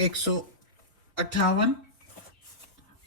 158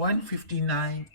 159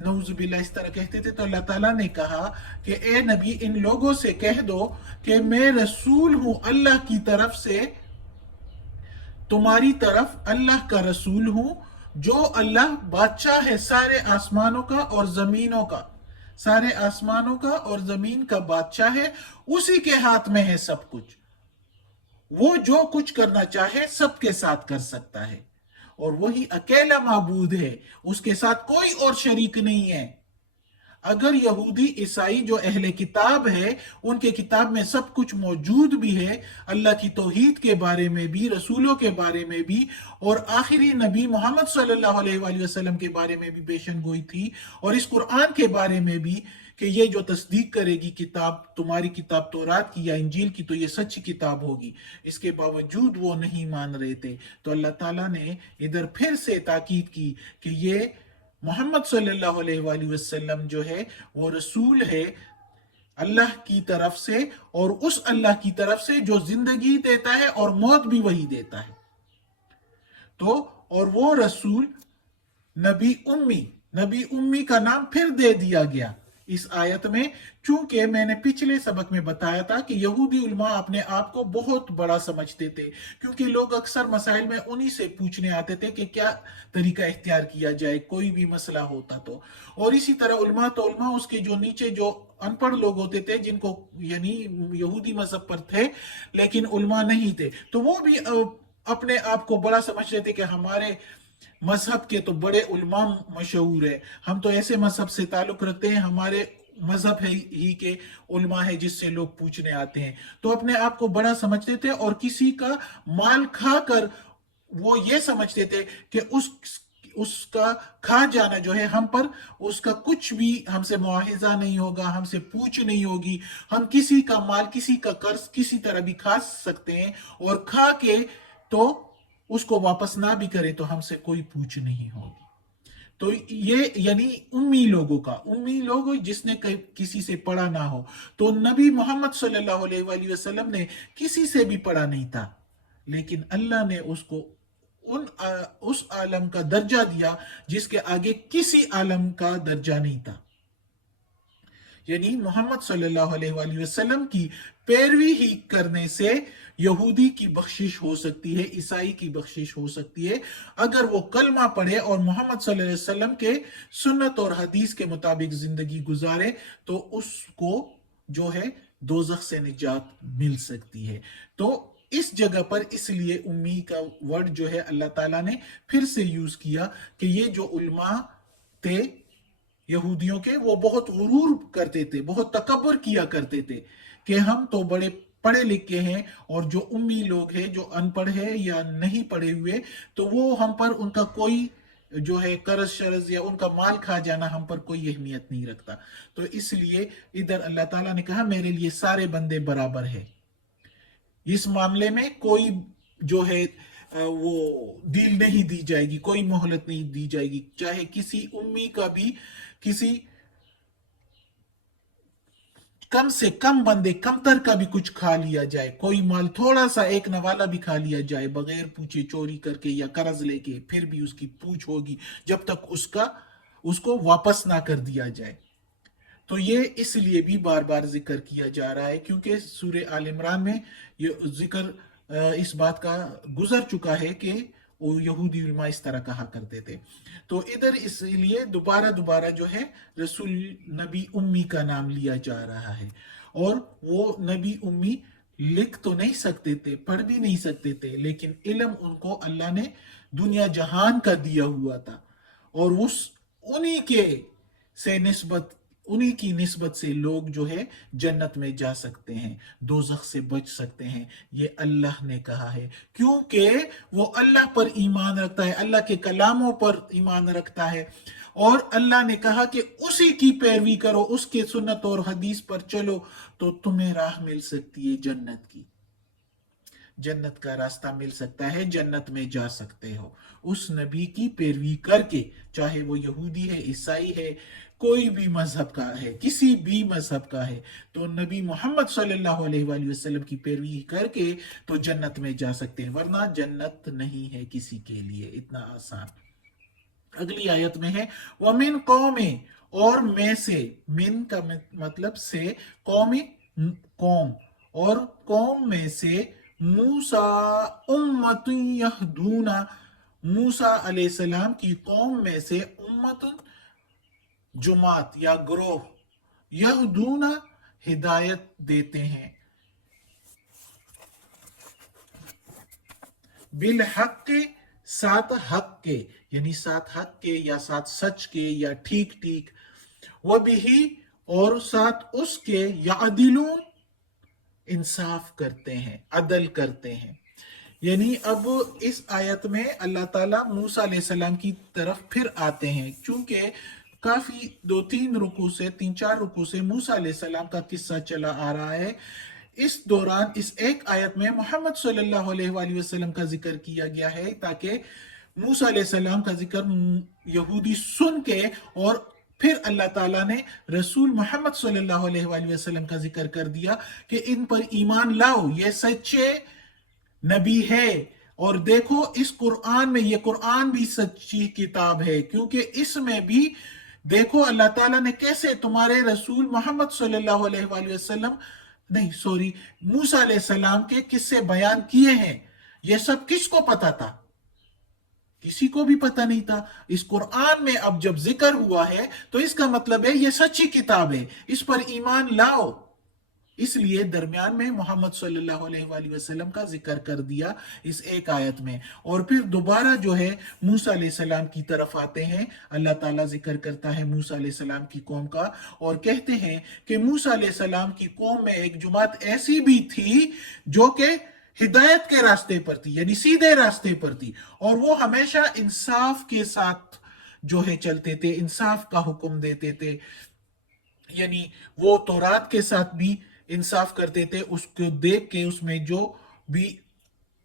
نعوذ باللہ اس طرح کہتے تھے، تو اللہ تعالیٰ نے کہا کہ اے نبی ان لوگوں سے کہہ دو کہ میں رسول ہوں اللہ کی طرف سے، تمہاری طرف اللہ کا رسول ہوں، جو اللہ بادشاہ ہے سارے آسمانوں کا اور زمینوں کا، سارے آسمانوں کا اور زمین کا بادشاہ ہے، اسی کے ہاتھ میں ہے سب کچھ، وہ جو کچھ کرنا چاہے سب کے ساتھ کر سکتا ہے، اور وہی اکیلا معبود ہے، اس کے ساتھ کوئی اور شریک نہیں ہے۔ اگر یہودی عیسائی جو اہل کتاب ہے، ان کے کتاب میں سب کچھ موجود بھی ہے، اللہ کی توحید کے بارے میں بھی، رسولوں کے بارے میں بھی، اور آخری نبی محمد صلی اللہ علیہ وآلہ وسلم کے بارے میں بھی پیشن گوئی تھی، اور اس قرآن کے بارے میں بھی کہ یہ جو تصدیق کرے گی کتاب، تمہاری کتاب تورات کی یا انجیل کی، تو یہ سچی کتاب ہوگی، اس کے باوجود وہ نہیں مان رہے تھے۔ تو اللہ تعالیٰ نے ادھر پھر سے تاکید کی کہ یہ محمد صلی اللہ علیہ وآلہ وسلم جو ہے وہ رسول ہے اللہ کی طرف سے، اور اس اللہ کی طرف سے جو زندگی دیتا ہے اور موت بھی وہی دیتا ہے۔ تو اور وہ رسول نبی امی کا نام پھر دے دیا گیا اس آیت میں، چونکہ میں نے پچھلے سبق میں بتایا تھا کہ یہودی علماء اپنے آپ کو بہت بڑا سمجھتے تھے، کیونکہ لوگ اکثر مسائل میں انہی سے پوچھنے آتے تھے کہ کیا طریقہ اختیار کیا جائے، کوئی بھی مسئلہ ہوتا تو، اور اسی طرح علماء اس کے جو نیچے جو ان پڑھ لوگ ہوتے تھے، جن کو یعنی یہودی مذہب پر تھے لیکن علماء نہیں تھے، تو وہ بھی اپنے آپ کو بڑا سمجھتے تھے کہ ہمارے مذہب کے تو بڑے علماء مشہور ہے، ہم تو ایسے مذہب سے تعلق رکھتے ہیں، ہمارے مذہب ہے ہی کے علماء ہے جس سے لوگ پوچھنے آتے ہیں، تو اپنے آپ کو بڑا سمجھتے تھے، اور کسی کا مال کھا کر وہ یہ سمجھتے تھے کہ اس کا کھا جانا جو ہے ہم پر، اس کا کچھ بھی ہم سے معاوضہ نہیں ہوگا، ہم سے پوچھ نہیں ہوگی، ہم کسی کا مال، کسی کا قرض کسی طرح بھی کھا سکتے ہیں، اور کھا کے تو اس کو واپس نہ بھی کرے تو ہم سے کوئی پوچھ نہیں ہوگی۔ تو یہ یعنی امی لوگ جس نے کسی سے پڑھا نہ ہو، تو نبی محمد صلی اللہ علیہ وآلہ وسلم نے کسی سے بھی پڑھا نہیں تھا، لیکن اللہ نے اس کو اس عالم کا درجہ دیا جس کے آگے کسی عالم کا درجہ نہیں تھا، یعنی محمد صلی اللہ علیہ وآلہ وسلم کی پیروی ہی کرنے سے یہودی کی بخشش ہو سکتی ہے، عیسائی کی بخشش ہو سکتی ہے، اگر وہ کلمہ پڑھے اور محمد صلی اللہ علیہ وسلم کے سنت اور حدیث کے مطابق زندگی گزارے، تو اس کو جو ہے دوزخ سے نجات مل سکتی ہے۔ تو اس جگہ پر اس لیے امی کا ورڈ جو ہے اللہ تعالیٰ نے پھر سے یوز کیا کہ یہ جو علماء تھے یہودیوں کے، وہ بہت غرور کرتے تھے، بہت تکبر کیا کرتے تھے کہ ہم تو بڑے پڑھے لکھے ہیں، اور جو امی لوگ ہیں، جو ان پڑھ ہے یا نہیں پڑھے ہوئے، تو وہ ہم پر ان کا کوئی جو ہے قرض شرز یا ان کا مال کھا جانا ہم پر کوئی اہمیت نہیں رکھتا۔ تو اس لیے ادھر اللہ تعالیٰ نے کہا میرے لیے سارے بندے برابر ہے، اس معاملے میں کوئی جو ہے وہ ڈیل نہیں دی جائے گی، کوئی مہلت نہیں دی جائے گی، چاہے کسی امی کا بھی، کسی کم سے کم بندے کمتر کا بھی کچھ کھا لیا جائے، کوئی مال تھوڑا سا ایک نوالا بھی کھا لیا جائے بغیر پوچھے، چوری کر کے یا قرض لے کے، پھر بھی اس کی پوچھ ہوگی جب تک اس کو واپس نہ کر دیا جائے۔ تو یہ اس لیے بھی بار بار ذکر کیا جا رہا ہے کیونکہ سورہ آل عمران میں یہ ذکر اس بات کا گزر چکا ہے کہ وہ یہودی علماء اس طرح کہا کرتے تھے۔ تو ادھر اس لیے دوبارہ جو ہے رسول نبی امی کا نام لیا جا رہا ہے، اور وہ نبی امی لکھ تو نہیں سکتے تھے، پڑھ بھی نہیں سکتے تھے، لیکن علم ان کو اللہ نے دنیا جہان کا دیا ہوا تھا، اور انہی کے سے انہی کی نسبت سے لوگ جو ہے جنت میں جا سکتے ہیں، دوزخ سے بچ سکتے ہیں، یہ اللہ نے کہا ہے، کیونکہ وہ اللہ پر ایمان رکھتا ہے، اللہ کے کلاموں پر ایمان رکھتا ہے، اور اللہ نے کہا کہ اسی کی پیروی کرو، اس کے سنت اور حدیث پر چلو، تو تمہیں راہ مل سکتی ہے جنت کی، جنت کا راستہ مل سکتا ہے، جنت میں جا سکتے ہو اس نبی کی پیروی کر کے، چاہے وہ یہودی ہے، عیسائی ہے، کوئی بھی مذہب کا ہے، کسی بھی مذہب کا ہے، تو نبی محمد صلی اللہ علیہ وآلہ وسلم کی پیروی کر کے تو جنت میں جا سکتے ہیں، ورنہ جنت نہیں ہے کسی کے لیے اتنا آسان۔ اگلی آیت میں ہے وَمِن قوم، اور میں سے، من کا مطلب سے، قومی قوم، اور قوم میں سے، موسیٰ امت یہدون، موسیٰ علیہ السلام کی قوم میں سے، امت جماعت یا گروہ، یہدون ہدایت دیتے ہیں، بالحق ساتھ حق کے، یعنی ساتھ حق کے یا ساتھ سچ کے یا ٹھیک ٹھیک، وبہ، اور ساتھ اس کے، یعدلون انصاف کرتے ہیں، عدل کرتے ہیں۔ یعنی اب اس آیت میں اللہ تعالیٰ موسیٰ علیہ السلام کی طرف پھر آتے ہیں، چونکہ کافی تین چار رکوع سے موسیٰ علیہ السلام کا قصہ چلا آ رہا ہے۔ اس دوران اس ایک آیت میں محمد صلی اللہ علیہ وآلہ وسلم کا ذکر کیا گیا ہے، تاکہ موسیٰ علیہ السلام کا ذکر یہودی سن کے، اور پھر اللہ تعالیٰ نے رسول محمد صلی اللہ علیہ وآلہ وسلم کا ذکر کر دیا کہ ان پر ایمان لاؤ، یہ سچے نبی ہے، اور دیکھو اس قرآن میں، یہ قرآن بھی سچی کتاب ہے، کیونکہ اس میں بھی دیکھو اللہ تعالیٰ نے کیسے تمہارے رسول محمد صلی اللہ علیہ وآلہ وسلم، نہیں سوری، موسیٰ علیہ السلام کے قصے بیان کیے ہیں۔ یہ سب کس کو پتا تھا؟ کسی کو بھی پتہ نہیں تھا۔ اس قرآن میں اب جب ذکر ہوا ہے تو اس کا مطلب ہے یہ سچی کتاب ہے، اس پر ایمان لاؤ۔ اس لیے درمیان میں محمد صلی اللہ علیہ وآلہ وسلم کا ذکر کر دیا اس ایک آیت میں، اور پھر دوبارہ جو ہے موسیٰ علیہ السلام کی طرف آتے ہیں۔ اللہ تعالیٰ ذکر کرتا ہے موسیٰ علیہ السلام کی قوم کا، اور کہتے ہیں کہ موسیٰ علیہ السلام کی قوم میں ایک جماعت ایسی بھی تھی جو کہ ہدایت کے راستے پر تھی، یعنی سیدھے راستے پر تھی، اور وہ ہمیشہ انصاف کے ساتھ جو ہے چلتے تھے، انصاف کا حکم دیتے تھے، یعنی وہ تورات کے ساتھ بھی انصاف کرتے تھے، اس کو دیکھ کے اس میں جو بھی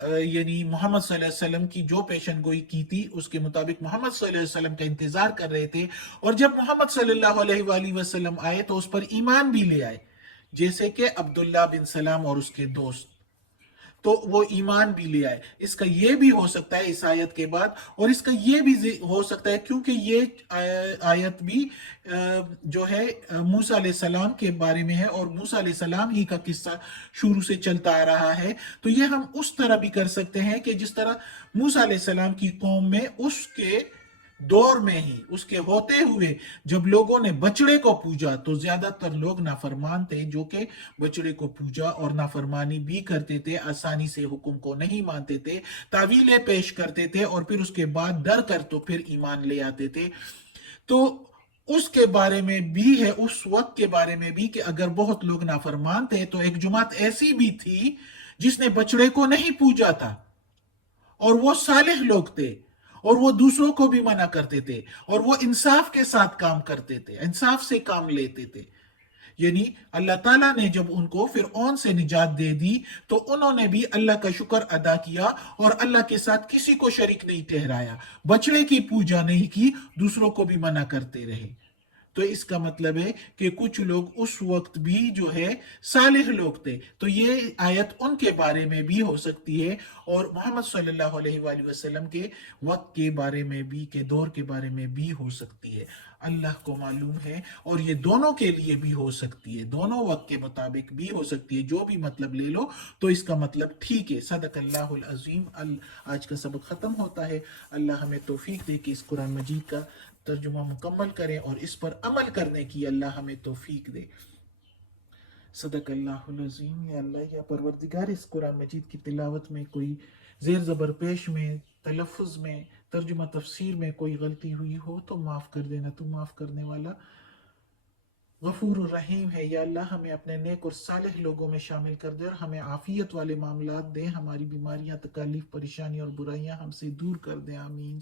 یعنی محمد صلی اللہ علیہ وسلم کی جو پیشن گوئی کی تھی اس کے مطابق محمد صلی اللہ علیہ وسلم کا انتظار کر رہے تھے، اور جب محمد صلی اللہ علیہ وآلہ وسلم آئے تو اس پر ایمان بھی لے آئے، جیسے کہ عبداللہ بن سلام اور اس کے دوست، تو وہ ایمان بھی لے آئے۔ اس کا یہ بھی ہو سکتا ہے اس آیت کے بعد، اور اس کا یہ بھی ہو سکتا ہے کیونکہ یہ آیت بھی جو ہے موسیٰ علیہ السلام کے بارے میں ہے، اور موسیٰ علیہ السلام ہی کا قصہ شروع سے چلتا آ رہا ہے، تو یہ ہم اس طرح بھی کر سکتے ہیں کہ جس طرح موسیٰ علیہ السلام کی قوم میں اس کے دور میں ہی، اس کے ہوتے ہوئے جب لوگوں نے بچڑے کو پوجا تو زیادہ تر لوگ نافرمان تھے، جو کہ بچڑے کو پوجا اور نافرمانی بھی کرتے تھے، آسانی سے حکم کو نہیں مانتے تھے، تعویلیں پیش کرتے تھے، اور پھر اس کے بعد ڈر کر تو پھر ایمان لے آتے تھے۔ تو اس کے بارے میں بھی ہے، اس وقت کے بارے میں بھی، کہ اگر بہت لوگ نافرمان تھے تو ایک جماعت ایسی بھی تھی جس نے بچڑے کو نہیں پوجا تھا، اور وہ صالح لوگ تھے، اور وہ دوسروں کو بھی منع کرتے تھے، اور وہ انصاف کے ساتھ کام کرتے تھے، انصاف سے کام لیتے تھے۔ یعنی اللہ تعالیٰ نے جب ان کو فرعون سے نجات دے دی تو انہوں نے بھی اللہ کا شکر ادا کیا، اور اللہ کے ساتھ کسی کو شریک نہیں ٹھہرایا، بچڑے کی پوجا نہیں کی، دوسروں کو بھی منع کرتے رہے۔ تو اس کا مطلب ہے کہ کچھ لوگ اس وقت بھی جو ہے صالح لوگ تھے، تو یہ آیت ان کے بارے میں بھی ہو سکتی ہے، اور محمد صلی اللہ علیہ وآلہ وسلم کے وقت کے بارے میں بھی، کے دور کے بارے میں بھی ہو سکتی ہے، اللہ کو معلوم ہے، اور یہ دونوں کے لیے بھی ہو سکتی ہے، دونوں وقت کے مطابق بھی ہو سکتی ہے، جو بھی مطلب لے لو تو اس کا مطلب ٹھیک ہے۔ صدق اللہ العظیم۔ آج کا سبق ختم ہوتا ہے۔ اللہ ہمیں توفیق دے کہ اس قرآن مجید کا ترجمہ مکمل کریں اور اس پر عمل کرنے کی اللہ ہمیں توفیق دے۔ صدق اللہ العظیم۔ یا اللہ، یا پروردگار، اس قرآن مجید کی تلاوت میں کوئی زیر زبر پیش میں، تلفظ میں، ترجمہ تفسیر میں کوئی غلطی ہوئی ہو تو معاف کر دینا، تو معاف کرنے والا غفور الرحیم ہے۔ یا اللہ، ہمیں اپنے نیک اور صالح لوگوں میں شامل کر دے، اور ہمیں عافیت والے معاملات دے، ہماری بیماریاں، تکالیف، پریشانی اور برائیاں ہم سے دور کر دے، آمین۔